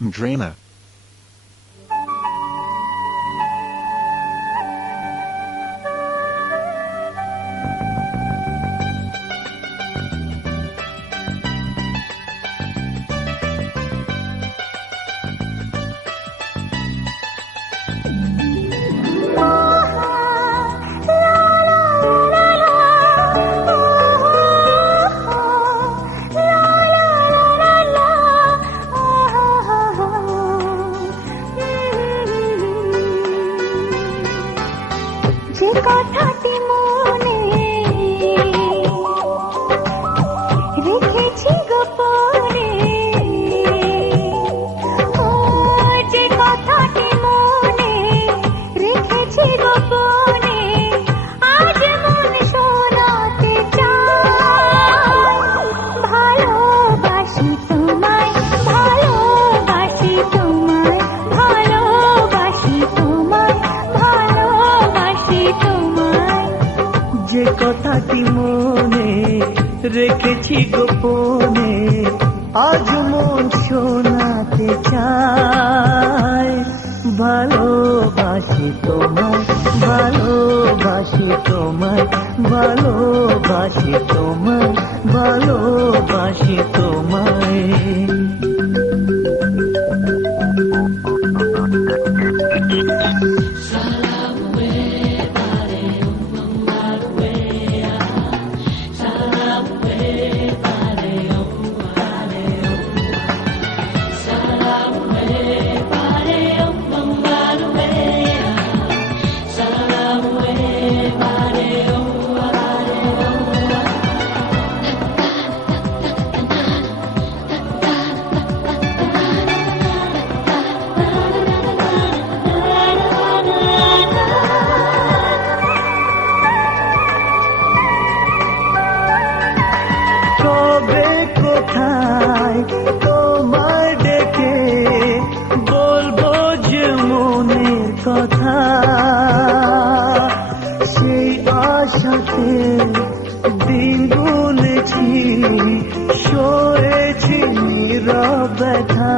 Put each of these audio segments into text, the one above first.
Drama. যে কথাটি মনে রেখেছি গোপনে, যে কথাটি মনে রেখেছি গোপনে, আজ মন শোনাতে চাই। ভালোবাসি তোমায়, ভালোবাসি তোমায়, ভালোবাসি তোমায়, ভালোবাসি তোমায়। যে কথাটি মনে রেখেছি গোপনে, আজ মন শোনাতে চায়। ভালোবাসি তোমায়, ভালোবাসি তোমায়, ভালোবাসি তোমায়, ভালোবাসি তোমায়। কবে কোথায় তোমায় ডেকে বলবো যে মনের কথা, সেই আশাতে দিন গুনেছি, সয়েছি নীরব ব্যথা।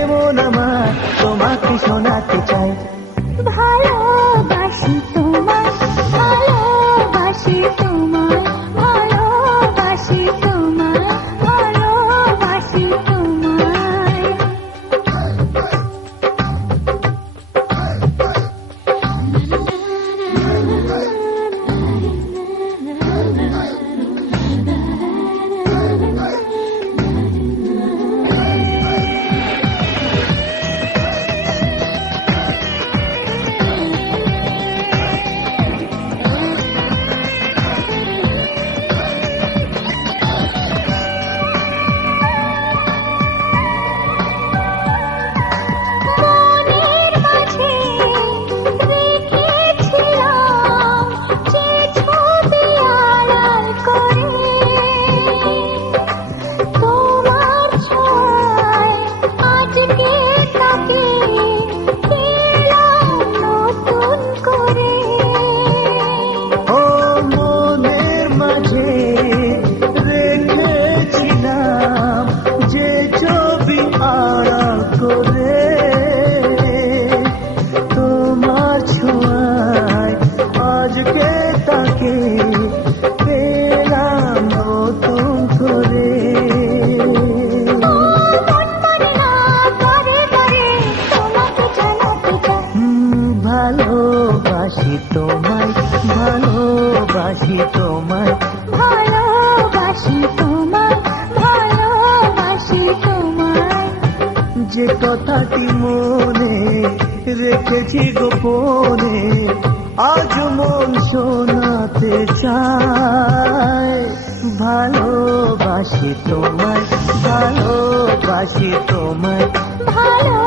এমন আমার তোমাকে শোনাতে চাই। ভালোবাসি তোমায়, ভালোবাসি তোমায়, ভালোবাসি তোমায়, ভালোবাসি তোমায়। ভালোবাসি তোমায়, ভালোবাসি তোমায়, ভালোবাসি তোমায়, ভালোবাসি তোমায়। যে কথাটি মনে রেখেছি গোপনে, আজ মন শোনাতে চায়। ভালোবাসি তোমায়, ভালোবাসি তোমায়, ভালো